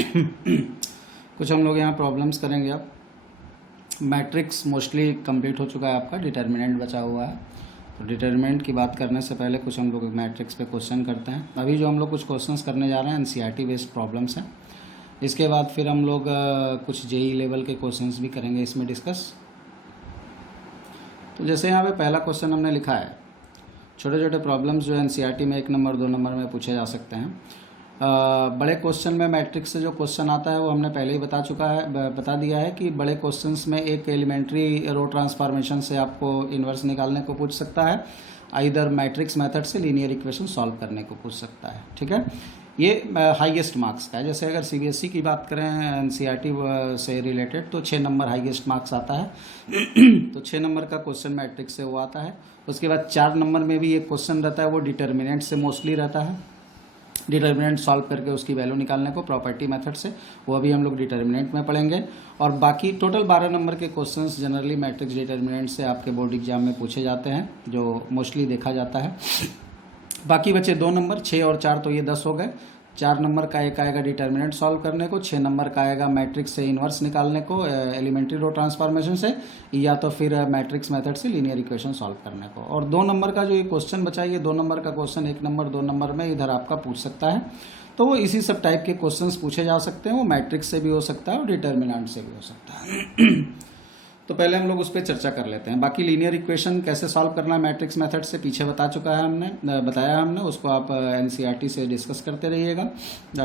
कुछ हम लोग यहाँ प्रॉब्लम्स करेंगे। अब मैट्रिक्स मोस्टली कंप्लीट हो चुका है आपका, डिटर्मिनेंट बचा हुआ है। तो डिटर्मिनेंट की बात करने से पहले कुछ हम लोग मैट्रिक्स पे क्वेश्चन करते हैं। अभी जो हम लोग कुछ क्वेश्चंस करने जा रहे हैं एनसीईआरटी बेस्ड प्रॉब्लम्स हैं। इसके बाद फिर हम लोग कुछ जेई लेवल के क्वेश्चंस भी करेंगे इसमें डिस्कस। तो जैसे यहाँ पे पहला क्वेश्चन हमने लिखा है, छोटे छोटे प्रॉब्लम्स जो एनसीईआरटी में 1 नंबर 2 नंबर में पूछे जा सकते हैं। बड़े क्वेश्चन में मैट्रिक्स से जो क्वेश्चन आता है वो हमने पहले ही बता दिया है कि बड़े क्वेश्चंस में एक एलिमेंट्री रो ट्रांसफॉर्मेशन से आपको इन्वर्स निकालने को पूछ सकता है, आइदर मैट्रिक्स मेथड से लीनियर इक्वेशन सॉल्व करने को पूछ सकता है। ठीक है, ये हाईएस्ट मार्क्स का है। जैसे अगर सीबीएसई की बात करें एनसीईआरटी से रिलेटेड तो 6 नंबर हाईएस्ट मार्क्स आता है। तो 6 नंबर का क्वेश्चन मैट्रिक्स से वो आता है। उसके बाद 4 नंबर में भी एक क्वेश्चन रहता है, वो डिटर्मिनेंट से मोस्टली रहता है। डिटर्मिनेंट सॉल्व करके उसकी वैल्यू निकालने को प्रॉपर्टी मेथड से, वो अभी हम लोग डिटर्मिनेंट में पढ़ेंगे। और बाकी टोटल 12 नंबर के क्वेश्चंस जनरली मैट्रिक्स डिटर्मिनेंट से आपके बोर्ड एग्जाम में पूछे जाते हैं, जो मोस्टली देखा जाता है। बाकी बचे 2 नंबर 6 और 4, तो ये 10 हो गए। 4 नंबर का एक आएगा डिटर्मिनेंट सॉल्व करने को, 6 नंबर का आएगा मैट्रिक्स से इन्वर्स निकालने को एलिमेंट्री रो ट्रांसफॉर्मेशन से, या तो फिर मैट्रिक्स मेथड से लीनियर इक्वेशन सॉल्व करने को। और 2 नंबर का जो ये क्वेश्चन बचा, ये 2 नंबर का क्वेश्चन 1 नंबर 2 नंबर में इधर आपका पूछ सकता है। तो वो इसी सब टाइप के क्वेश्चंस पूछे जा सकते हैं। वो मैट्रिक्स से भी हो सकता है और डिटर्मिनेंट से भी हो सकता है। तो पहले हम लोग उस पर चर्चा कर लेते हैं। बाकी लीनियर इक्वेशन कैसे सॉल्व करना है मैट्रिक्स मेथड से पीछे बताया हमने, उसको आप एनसीईआरटी से डिस्कस करते रहिएगा,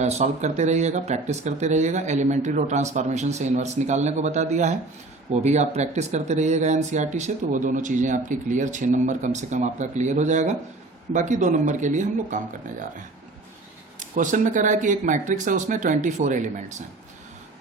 सॉल्व करते रहिएगा, प्रैक्टिस करते रहिएगा। एलिमेंट्री रो ट्रांसफॉर्मेशन से इन्वर्स निकालने को बता दिया है, वो भी आप प्रैक्टिस करते रहिएगा एनसीईआरटी से। तो वो दोनों चीज़ें आपकी क्लियर, 6 नंबर कम से कम आपका क्लियर हो जाएगा। बाकी 2 नंबर के लिए हम लोग काम करने जा रहे हैं। क्वेश्चन में कह रहा है कि एक मैट्रिक्स है, उसमें 24 एलिमेंट्स हैं,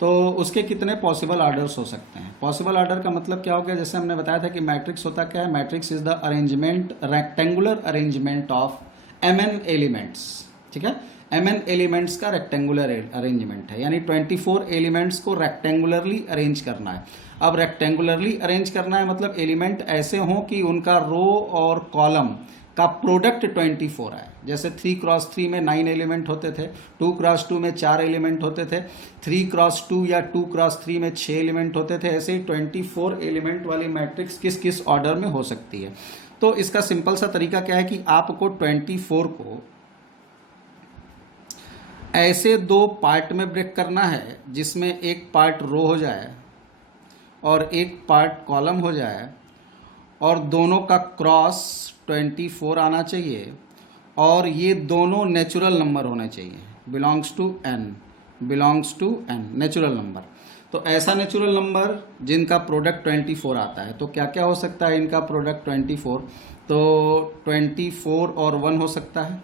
तो उसके कितने पॉसिबल आर्डर्स हो सकते हैं। पॉसिबल आर्डर का मतलब क्या हो गया, जैसे हमने बताया था कि मैट्रिक्स होता क्या है। Matrix is the arrangement, rectangular arrangement of mn elements. ठीक है, mn एलिमेंट्स का रेक्टेंगुलर अरेंजमेंट है, यानी 24 एलिमेंट्स को रेक्टेंगुलरली अरेंज करना है। अब रेक्टेंगुलरली अरेंज करना है मतलब एलिमेंट ऐसे हों कि उनका रो और कॉलम का प्रोडक्ट 24 है। जैसे 3x3 में 9 एलिमेंट होते थे, 2x2 में 4 एलिमेंट होते थे, 3x2 या 2x3 में 6 एलिमेंट होते थे। ऐसे ही 24 एलिमेंट वाली मैट्रिक्स किस किस ऑर्डर में हो सकती है। तो इसका सिंपल सा तरीका क्या है कि आपको 24 को ऐसे 2 पार्ट में ब्रेक करना है, जिसमें एक पार्ट रो हो जाए और एक पार्ट कॉलम हो जाए, और दोनों का क्रॉस 24 आना चाहिए, और ये दोनों नेचुरल नंबर होने चाहिए, belongs to n natural number. तो ऐसा नेचुरल नंबर जिनका प्रोडक्ट 24 आता है, तो क्या क्या हो सकता है इनका प्रोडक्ट 24। तो 24 और 1 हो सकता है,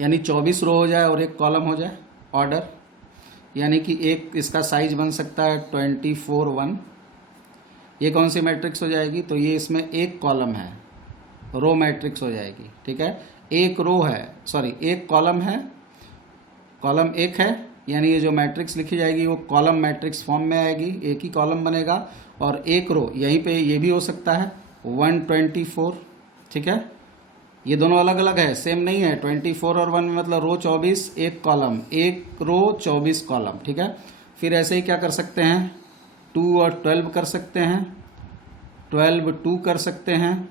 यानी 24 रो हो जाए और एक कॉलम हो जाए ऑर्डर, यानी कि एक इसका साइज बन सकता है 24 1। ये कौन सी मैट्रिक्स हो जाएगी, तो ये इसमें एक कॉलम है, रो मैट्रिक्स हो जाएगी। ठीक है, एक रो है, सॉरी एक कॉलम है, कॉलम एक है, यानी ये जो मैट्रिक्स लिखी जाएगी वो कॉलम मैट्रिक्स फॉर्म में आएगी, एक ही कॉलम बनेगा। और एक रो यहीं पे ये भी हो सकता है 124। ठीक है, ये दोनों अलग अलग है, सेम नहीं है। 24 और 1 में मतलब रो 24, एक कॉलम, एक रो 24 कॉलम। ठीक है, फिर ऐसे ही क्या कर सकते हैं, 2 और 12 कर सकते हैं, 12 2 कर सकते हैं,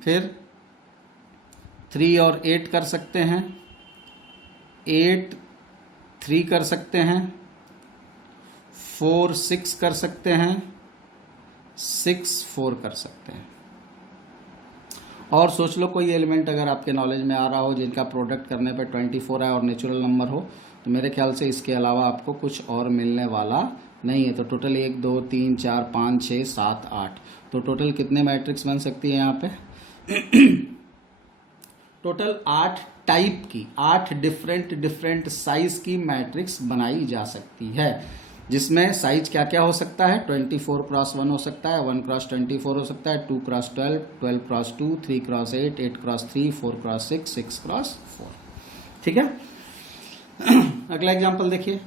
फिर 3 और 8 कर सकते हैं, 8 3 कर सकते हैं, 4 6 कर सकते हैं, 6 4 कर सकते हैं। और सोच लो कोई एलिमेंट अगर आपके नॉलेज में आ रहा हो जिनका प्रोडक्ट करने पे 24 है और नेचुरल नंबर हो, तो मेरे ख्याल से इसके अलावा आपको कुछ और मिलने वाला नहीं है। तो टोटल 1 2 3 4 5 6 7 8, तो टोटल कितने मैट्रिक्स बन सकती है यहाँ पे टोटल 8 टाइप की, 8 डिफरेंट साइज की मैट्रिक्स बनाई जा सकती है, जिसमें साइज क्या क्या हो सकता है। 24x1 हो सकता है, 1x24 हो सकता है, 2x12, 12x2, 3x8, 8x3, 4x6, 6x4। ठीक है, अगला एग्जांपल देखिए।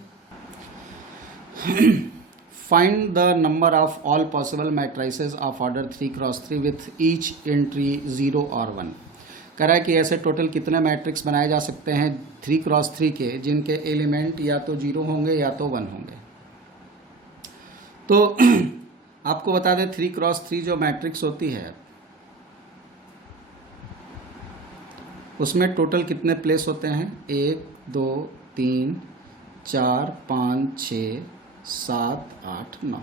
Find the number of all possible matrices of order 3x3 with each entry 0 और 1। कह रहा है कि ऐसे टोटल कितने मैट्रिक्स बनाए जा सकते हैं 3x3 के जिनके एलिमेंट या तो 0 होंगे या तो 1 होंगे। तो आपको बता दें 3x3 जो मैट्रिक्स होती है उसमें टोटल कितने प्लेस होते हैं, 1 2 3 4 5 6 7 8 9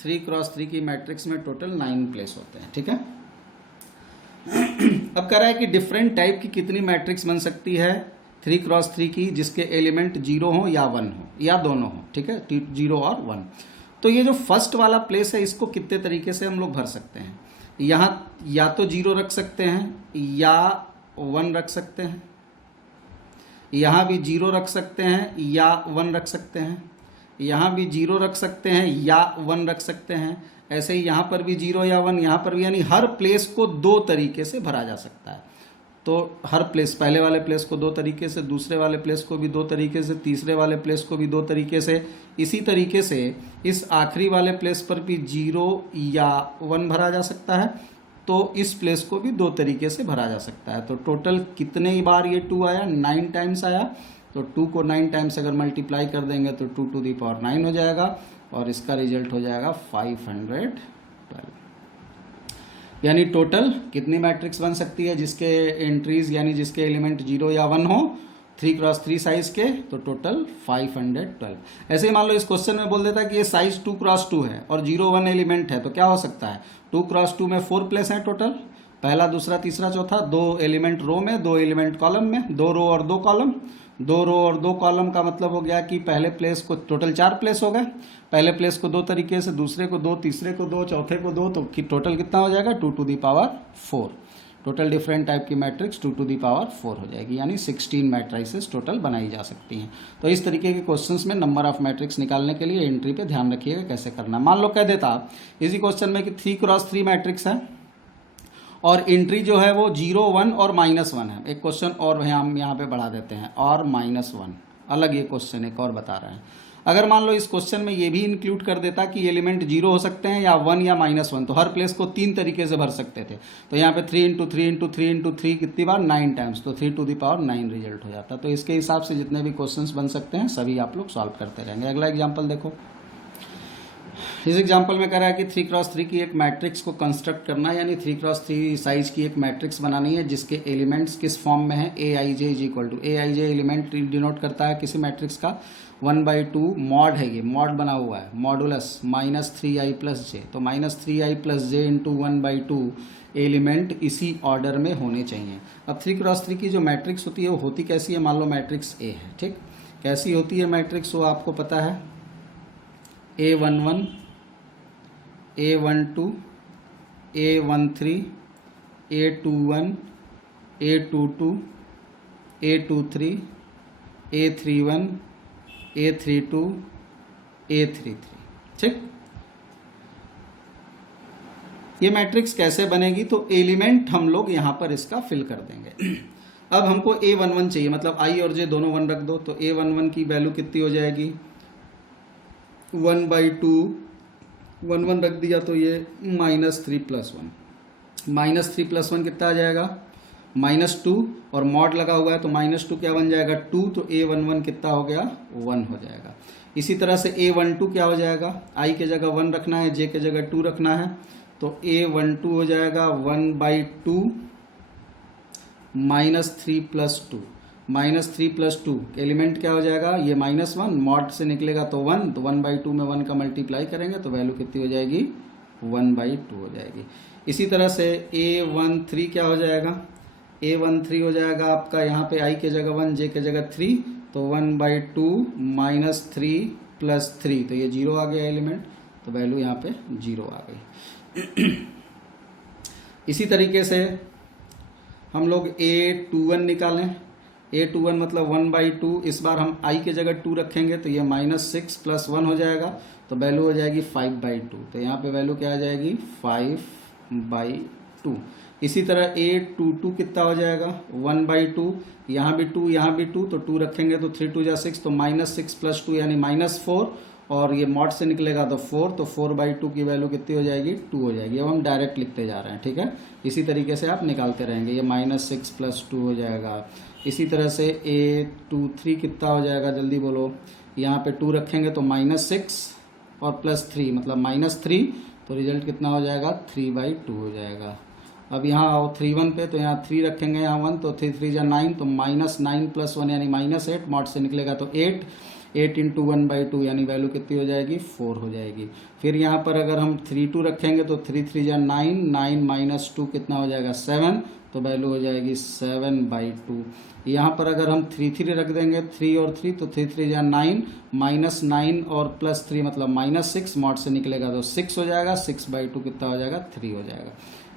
3x3 की मैट्रिक्स में टोटल 9 प्लेस होते हैं। ठीक है। अब कह रहा है कि डिफरेंट टाइप की कितनी मैट्रिक्स बन सकती है 3x3 की जिसके एलिमेंट 0 हो या 1 हो या दोनों हो। ठीक है, 0 और 1। तो ये जो फर्स्ट वाला प्लेस है इसको कितने तरीके से हम लोग भर सकते हैं, यहाँ या तो 0 रख सकते हैं या 1 रख सकते हैं, यहाँ भी 0 रख सकते हैं या 1 रख सकते हैं, यहाँ भी 0 रख सकते हैं या 1 रख सकते हैं, ऐसे ही यहाँ पर भी 0 या 1, यहाँ पर भी, यानी हर प्लेस को 2 तरीके से भरा जा सकता है। तो हर प्लेस, पहले वाले प्लेस को 2 तरीके से, दूसरे वाले प्लेस को भी 2 तरीके से, तीसरे वाले प्लेस को भी 2 तरीके से, इसी तरीके से इस आखिरी वाले प्लेस पर भी 0 या 1 भरा जा सकता है। तो इस प्लेस को भी 2 तरीके से भरा जा सकता है। तो टोटल कितने बार ये 2 आया, 9 टाइम्स आया। तो 2 को 9 टाइम्स अगर मल्टीप्लाई कर देंगे तो 2 टू द पावर 9 हो जाएगा और इसका रिजल्ट हो जाएगा 512। यानी टोटल कितनी मैट्रिक्स बन सकती है जिसके एंट्रीज यानी जिसके एलिमेंट 0 या 1 हो 3x3 साइज के, तो टोटल 512। ऐसे ही मान लो इस क्वेश्चन में बोल देता है कि ये साइज 2x2 है और 0 1 एलिमेंट है, तो क्या हो सकता है 2x2 में 4 प्लेस हैं टोटल, पहला दूसरा तीसरा चौथा, 2 एलिमेंट रो में, 2 एलिमेंट कॉलम में, 2 रो और 2 कॉलम। 2 रो और 2 कॉलम का मतलब हो गया कि पहले प्लेस को टोटल 4 प्लेस हो गए, पहले प्लेस को 2 तरीके से, दूसरे को 2, तीसरे को 2, चौथे को 2, तो टोटल कितना हो जाएगा 2 to the power 4। Total different type की मैट्रिक्स 2 टू द पावर 4 हो जाएगी, यानी 16 मैट्रिसेस टोटल बनाई जा सकती हैं। तो इस तरीके के क्वेश्चंस में नंबर ऑफ मैट्रिक्स निकालने के लिए एंट्री पे ध्यान रखिएगा कैसे करना। मान लो कह देता इसी क्वेश्चन में कि 3x3 मैट्रिक्स है और एंट्री जो है वो 0 1 और -1 है। एक क्वेश्चन और हम यहाँ पे बढ़ा देते हैं, और -1 अलग ये क्वेश्चन एक और बता रहे हैं। अगर मान लो इस क्वेश्चन में ये भी इंक्लूड कर देता कि एलिमेंट 0 हो सकते हैं या 1 या -1, तो हर प्लेस को 3 तरीके से भर सकते थे। तो यहाँ पे 3 × 3 × 3 × 3 कितनी बार 9 टाइम्स, तो 3 टू द पावर 9 रिजल्ट हो जाता। तो इसके हिसाब से जितने भी क्वेश्चंस बन सकते हैं सभी आप लोग सॉल्व करते रहेंगे। अगला एग्जाम्पल देखो। इस एग्जाम्पल में कह रहा है कि 3x3 की एक मैट्रिक्स को कंस्ट्रक्ट करना है, यानी 3x3 साइज की एक मैट्रिक्स बनानी है जिसके एलिमेंट्स किस फॉर्म में है, aij = aij एलिमेंट डिनोट करता है किसी मैट्रिक्स का 1/2 मॉड है, ये मॉड बना हुआ है, मॉडुलस -3i + j। तो -3i + j × 1/2 एलिमेंट इसी ऑर्डर में होने चाहिए। अब 3x3 की जो मैट्रिक्स होती है वो होती कैसी है, मान लो मैट्रिक्स A है, ठीक, कैसी होती है मैट्रिक्स वो आपको पता है, A11 A12 A13 A21 A22 A23 A31 A32 A33, ठीक। ये मैट्रिक्स कैसे बनेगी, तो एलिमेंट हम लोग यहाँ पर इसका फिल कर देंगे। अब हमको A11 चाहिए, मतलब I और J दोनों 1 रख दो, तो A11 की वैल्यू कितनी हो जाएगी 1/2, 1 1 रख दिया तो ये -3 + 1, -3 + 1 कितना आ जाएगा -2, और मॉड लगा हुआ है तो -2 क्या बन जाएगा 2, तो A11 कितना हो गया 1 हो जाएगा। इसी तरह से A12 क्या हो जाएगा, I के जगह 1 रखना है, J के जगह 2 रखना है, तो A12 हो जाएगा 1/2 -3 + 2, -3 + 2 एलिमेंट क्या हो जाएगा, ये -1 मॉड से निकलेगा तो 1, तो 1/2 में 1 का मल्टीप्लाई करेंगे तो वैल्यू कितनी हो जाएगी 1/2 हो जाएगी। इसी तरह से A13 क्या हो जाएगा, A13 हो जाएगा आपका यहाँ पे I के जगह 1, J के जगह 3, तो 1/2 -3 + 3, तो ये 0 आ गया एलिमेंट, तो वैल्यू यहाँ पे 0 आ गई। इसी तरीके से हम लोग A21 निकालें, A21 मतलब 1/2, इस बार हम I के जगह 2 रखेंगे तो ये -6 + 1 हो जाएगा, तो वैल्यू हो जाएगी 5/2, तो यहाँ पे वैल्यू क्या आ जाएगी 5/2। इसी तरह A22 कितना हो जाएगा 1/2, यहाँ भी 2 यहाँ भी 2, तो 2 रखेंगे तो 3 × 2 = 6, तो -6 + 2 यानी -4, और ये मॉड से निकलेगा तो 4, तो 4/2 की वैल्यू कितनी हो जाएगी, 2 हो जाएगी। अब हम डायरेक्ट लिखते जा रहे हैं, ठीक है। इसी तरीके से आप निकालते रहेंगे, ये -6 + 2 हो जाएगा। इसी तरह से A23 कितना हो जाएगा, जल्दी बोलो। यहाँ पे 2 रखेंगे तो -6 और +3 मतलब -3, तो रिजल्ट कितना हो जाएगा, 3/2 हो जाएगा। अब यहाँ आओ 3 1 पे, तो यहाँ 3 रखेंगे, यहाँ 1, तो 3 3 = 9, तो -9 + 1 यानी -8, मॉड से निकलेगा तो 8 × 1/2 यानी वैल्यू कितनी हो जाएगी, 4 हो जाएगी। फिर यहाँ पर अगर हम 3 2 रखेंगे तो 3 3 = 9, 9 - 2 कितना हो जाएगा, 7, तो वैल्यू हो जाएगी 7/2। यहाँ पर अगर हम 3 3 रख देंगे, 3 और 3, तो 3 3 = 9, -9 और +3 मतलब -6, मॉड से निकलेगा तो 6 हो जाएगा, 6/2 कितना हो जाएगा, 3 हो जाएगा।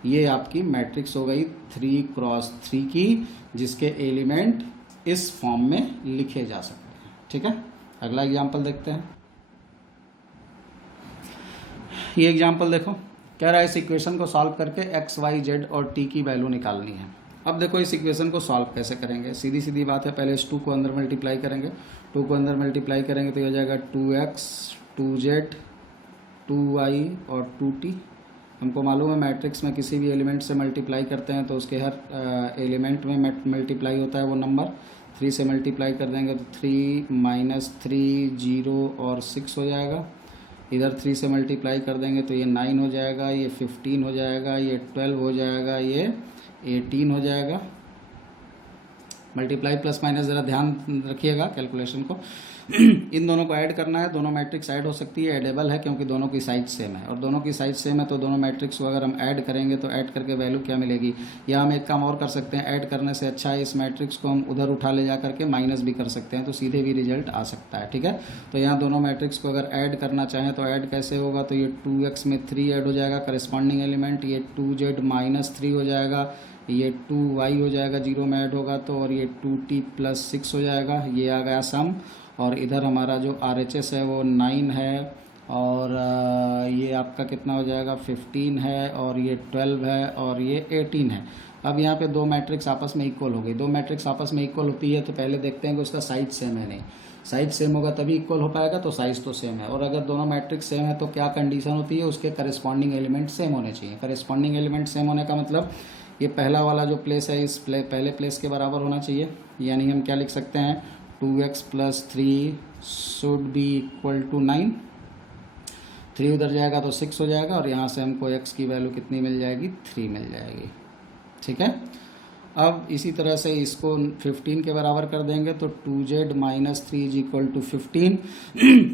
ये आपकी मैट्रिक्स हो गई 3×3 की, जिसके एलिमेंट इस फॉर्म में लिखे जा सकते हैं, ठीक है। अगला एग्जाम्पल देखते हैं। ये एग्जाम्पल देखो, कह रहा है इस इक्वेशन को सॉल्व करके x, y, z और t की वैल्यू निकालनी है। अब देखो इस इक्वेशन को सॉल्व कैसे करेंगे, सीधी सीधी बात है। पहले इस 2 को अंदर मल्टीप्लाई करेंगे, 2 को अंदर मल्टीप्लाई करेंगे तो ये हो जाएगा 2x, 2z, 2y और 2t। हमको मालूम है मैट्रिक्स में किसी भी एलिमेंट से मल्टीप्लाई करते हैं तो उसके हर एलिमेंट में मल्टीप्लाई होता है वो नंबर। 3 से मल्टीप्लाई कर देंगे तो 3 - 3 0 और 6 हो जाएगा। इधर 3 से मल्टीप्लाई कर देंगे तो ये 9 हो जाएगा, ये 15 हो जाएगा, ये 12 हो जाएगा, ये 18 हो जाएगा। मल्टीप्लाई प्लस माइनस ज़रा ध्यान रखिएगा कैलकुलेशन को। इन दोनों को ऐड करना है, दोनों मैट्रिक्स ऐड हो सकती है, एडेबल है क्योंकि दोनों की साइज सेम है। और दोनों की साइज सेम है तो दोनों मैट्रिक्स को अगर हम ऐड करेंगे तो ऐड करके वैल्यू क्या मिलेगी। या हम एक काम और कर सकते हैं, ऐड करने से अच्छा है इस मैट्रिक्स को हम उधर उठा ले जा करके माइनस भी कर सकते हैं, तो सीधे भी रिजल्ट आ सकता है, ठीक है। तो यहाँ दोनों मैट्रिक्स को अगर ऐड करना चाहें तो ऐड कैसे होगा, तो ये 2x में 3 ऐड हो जाएगा करस्पॉन्डिंग एलिमेंट, ये 2z -3 हो जाएगा, ये 2y हो जाएगा 0 में ऐड होगा तो, और ये 2t + 6 हो जाएगा। ये आ गया सम। और इधर हमारा जो RHS है वो 9 है, और ये आपका कितना हो जाएगा 15 है, और ये 12 है, और ये 18 है। अब यहाँ पे दो मैट्रिक्स आपस में इक्वल हो गई। दो मैट्रिक्स आपस में इक्वल होती है तो पहले देखते हैं कि उसका साइज सेम है नहीं। साइज सेम होगा तभी इक्वल हो पाएगा, तो साइज तो सेम है। और अगर दोनों मैट्रिक्स सेम है तो क्या कंडीशन होती है, उसके करस्पॉन्डिंग एलिमेंट सेम होने चाहिए। करस्पॉन्डिंग एलिमेंट सेम होने का मतलब ये पहला वाला जो प्लेस है इस पहले प्लेस के बराबर होना चाहिए। यानी हम क्या लिख सकते हैं, 2x + 3 should be equal to 9। 3 उधर जाएगा तो 6 हो जाएगा, और यहाँ से हमको x की वैल्यू कितनी मिल जाएगी, 3 मिल जाएगी, ठीक है। अब इसी तरह से इसको 15 के बराबर कर देंगे तो 2z - 3 = 15।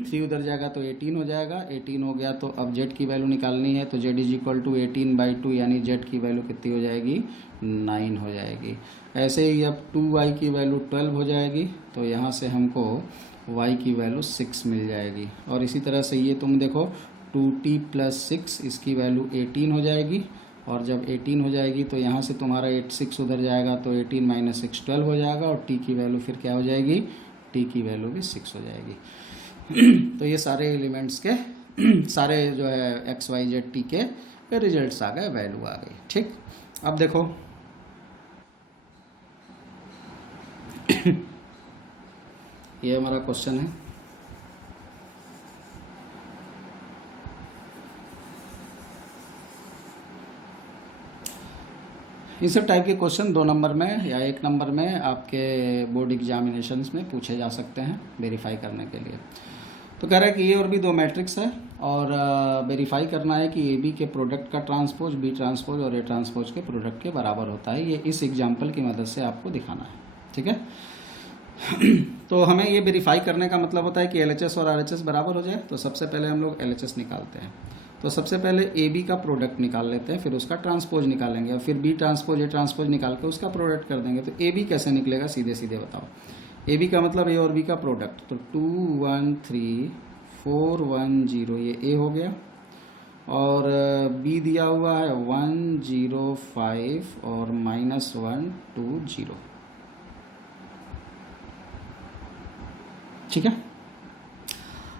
3 उधर जाएगा तो 18 हो जाएगा। 18 हो गया तो अब z की वैल्यू निकालनी है, तो z = 18/2 यानी z की वैल्यू कितनी हो जाएगी, 9 हो जाएगी। ऐसे ही अब 2y की वैल्यू 12 हो जाएगी, तो यहाँ से हमको y की वैल्यू 6 मिल जाएगी। और इसी तरह से ये तुम देखो 2t + 6 इसकी वैल्यू 18 हो जाएगी। और जब 18 हो जाएगी तो यहाँ से तुम्हारा 6 उधर जाएगा तो 18 - 6 12 हो जाएगा, और t की वैल्यू फिर क्या हो जाएगी, t की वैल्यू भी 6 हो जाएगी। तो ये सारे एलिमेंट्स के सारे जो है x y z t के रिजल्ट्स आ गए, वैल्यू आ गई, ठीक। अब देखो ये हमारा क्वेश्चन है। इस टाइप के क्वेश्चन 2 नंबर में या 1 नंबर में आपके बोर्ड एग्जामिनेशंस में पूछे जा सकते हैं वेरीफाई करने के लिए। तो कह रहा है कि ए और बी 2 मैट्रिक्स है, और वेरीफाई करना है कि ए बी के प्रोडक्ट का ट्रांसपोज बी ट्रांसपोज और ए ट्रांसपोज के प्रोडक्ट के बराबर होता है। ये इस एग्जाम्पल की मदद से आपको दिखाना है, ठीक है। तो हमें ये वेरीफाई करने का मतलब होता है कि LHS और RHS बराबर हो जाए। तो सबसे पहले हम लोग LHS निकालते हैं। तो सबसे पहले ए बी का प्रोडक्ट निकाल लेते हैं, फिर उसका ट्रांसपोज निकालेंगे, और फिर बी ट्रांसपोज ए ट्रांसपोज निकाल के उसका प्रोडक्ट कर देंगे। तो ए बी कैसे निकलेगा, सीधे सीधे बताओ। ए बी का मतलब ए और बी का प्रोडक्ट, तो 2 1 3 4 1 0 ये ए हो गया, और बी दिया हुआ है 1 0 5 और -1 2 0, ठीक है।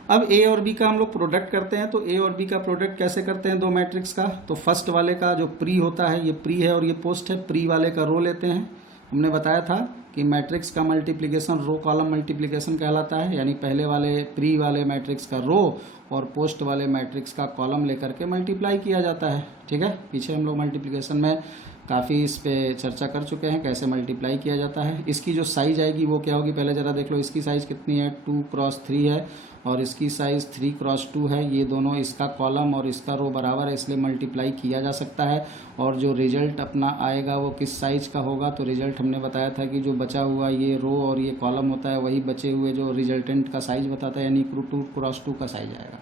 अब ए और बी का हम लोग प्रोडक्ट करते हैं। तो ए और बी का प्रोडक्ट कैसे करते हैं दो मैट्रिक्स का, तो फर्स्ट वाले का जो प्री होता है, ये प्री है और ये पोस्ट है, प्री वाले का रो लेते हैं। हमने बताया था कि मैट्रिक्स का मल्टीप्लिकेशन रो कॉलम मल्टीप्लिकेशन कहलाता है, यानी पहले वाले प्री वाले मैट्रिक्स का रो और पोस्ट वाले मैट्रिक्स का कॉलम लेकर के मल्टीप्लाई किया जाता है। ठीक है, पीछे हम लोग मल्टीप्लिकेशन में काफ़ी इस पे चर्चा कर चुके हैं कैसे मल्टीप्लाई किया जाता है। इसकी जो साइज आएगी वो क्या होगी, पहले ज़रा देख लो। इसकी साइज़ कितनी है, 2x3 है और इसकी साइज़ 3x2 है। ये दोनों, इसका कॉलम और इसका रो बराबर है, इसलिए मल्टीप्लाई किया जा सकता है। और जो रिजल्ट अपना आएगा वो किस साइज का होगा, तो रिजल्ट हमने बताया था कि जो बचा हुआ ये रो और ये कॉलम होता है वही बचे हुए जो रिजल्टेंट का साइज बताता है, यानी 2x2 का साइज आएगा।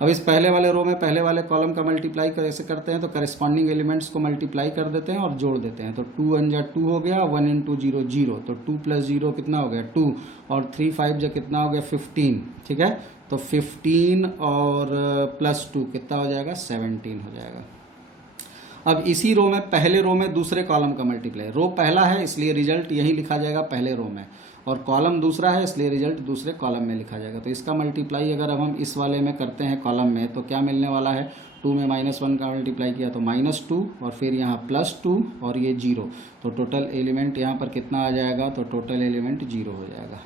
अब इस पहले वाले रो में पहले वाले कॉलम का मल्टीप्लाई कैसे करते हैं, तो करस्पॉन्डिंग एलिमेंट्स को मल्टीप्लाई कर देते हैं और जोड़ देते हैं। तो 2 1 जा 2 हो गया, 1 × 0 0, तो 2 + 0 कितना हो गया 2, और 3 5 जा कितना हो गया 15। ठीक है, तो 15 और +2 कितना हो जाएगा 17 हो जाएगा। अब इसी रो में पहले रो में दूसरे कॉलम का मल्टीप्लाई, रो पहला है इसलिए रिजल्ट यही लिखा जाएगा पहले रो में, और कॉलम दूसरा है इसलिए रिजल्ट दूसरे कॉलम में लिखा जाएगा। तो इसका मल्टीप्लाई अगर अब हम इस वाले में करते हैं कॉलम में, तो क्या मिलने वाला है, 2 में -1 का मल्टीप्लाई किया तो -2, और फिर यहाँ +2 और ये 0, तो टोटल एलिमेंट यहाँ पर कितना आ जाएगा, तो टोटल एलिमेंट 0 हो जाएगा।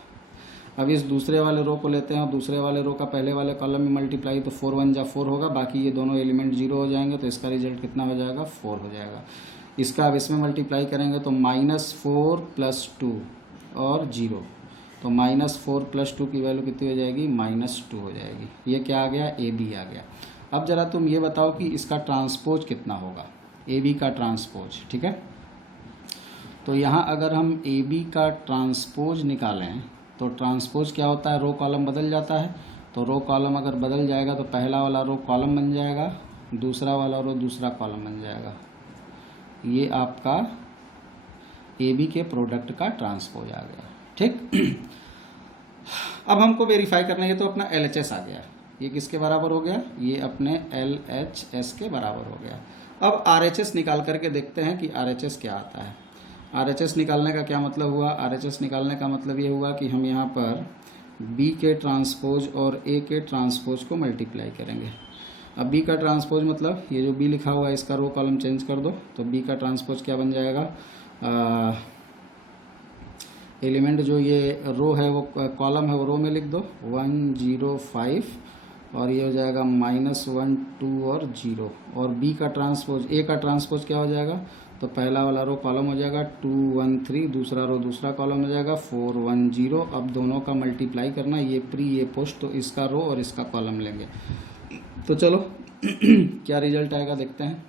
अब इस दूसरे वाले रो को लेते हैं और दूसरे वाले रो का पहले वाले कॉलम में मल्टीप्लाई, तो 4 1 जा 4 होगा, बाकी ये दोनों एलिमेंट 0 हो जाएंगे, तो इसका रिजल्ट कितना हो जाएगा 4 हो जाएगा। इसका अब इसमें मल्टीप्लाई करेंगे तो -4 + 2 और 0, तो -4 + 2 की वैल्यू कितनी हो जाएगी, -2 हो जाएगी। ये क्या आ गया, AB आ गया। अब ज़रा तुम ये बताओ कि इसका ट्रांसपोज कितना होगा, AB का ट्रांसपोज। ठीक है, तो यहाँ अगर हम AB का ट्रांसपोज निकालें तो ट्रांसपोज क्या होता है, रो कॉलम बदल जाता है। तो रो कॉलम अगर बदल जाएगा तो पहला वाला रो कॉलम बन जाएगा, दूसरा वाला रो दूसरा कॉलम बन जाएगा। ये आपका AB के प्रोडक्ट का ट्रांसपोज आ गया। ठीक, अब हमको वेरीफाई करना है, तो अपना LHS आ गया। ये किसके बराबर हो गया, ये अपने LHS के बराबर हो गया। अब RHS निकाल करके देखते हैं कि RHS क्या आता है। RHS निकालने का क्या मतलब हुआ, RHS निकालने का मतलब ये हुआ कि हम यहाँ पर B के ट्रांसपोज और A के ट्रांसपोज को मल्टीप्लाई करेंगे। अब B का ट्रांसपोज मतलब ये जो B लिखा हुआ है इसका रो कॉलम चेंज कर दो, तो B का ट्रांसपोज क्या बन जाएगा, एलिमेंट जो ये रो है वो कॉलम है वो रो में लिख दो, 1 0 5, और ये हो जाएगा -1 2 और 0। और B का ट्रांसपोज, A का ट्रांसपोज क्या हो जाएगा, तो पहला वाला रो कॉलम हो जाएगा 2 1 3, दूसरा रो दूसरा कॉलम हो जाएगा 4 1 0। अब दोनों का मल्टीप्लाई करना, ये प्री ये पोस्ट, तो इसका रो और इसका कॉलम लेंगे। तो चलो क्या रिजल्ट आएगा देखते हैं।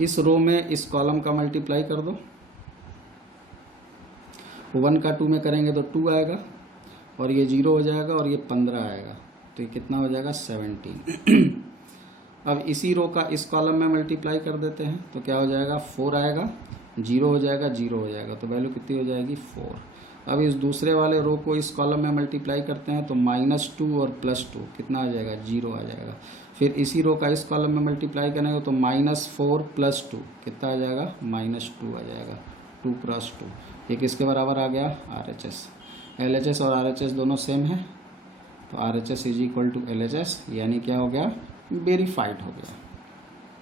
इस रो में इस कॉलम का मल्टीप्लाई कर दो, 1 का 2 में करेंगे तो 2 आएगा, और ये 0 हो जाएगा, और ये 15 आएगा, तो ये कितना हो जाएगा 17। अब इसी रो का इस कॉलम में मल्टीप्लाई कर देते हैं, तो क्या हो जाएगा 4 आएगा, 0 हो जाएगा, 0 हो जाएगा, तो वैल्यू कितनी हो जाएगी 4। अब इस दूसरे वाले रो को इस कॉलम में मल्टीप्लाई करते हैं, तो -2 और +2 कितना आ जाएगा 0 आ जाएगा। फिर इसी रो का इस कॉलम में मल्टीप्लाई करेंगे तो -4 + 2 कितना आ जाएगा -2 आ जाएगा, 2 × 2। ये किसके बराबर आ गया, RHS। LHS और RHS दोनों सेम है, तो RHS = LHS, यानी क्या हो गया, वेरीफाइड हो गया।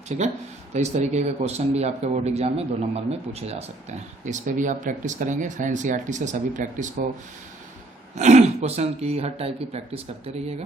ठीक है, तो इस तरीके के क्वेश्चन भी आपके बोर्ड एग्जाम में 2 नंबर में पूछे जा सकते हैं। इस पे भी आप प्रैक्टिस करेंगे, NCERT से सभी प्रैक्टिस को क्वेश्चन की हर टाइप की प्रैक्टिस करते रहिएगा।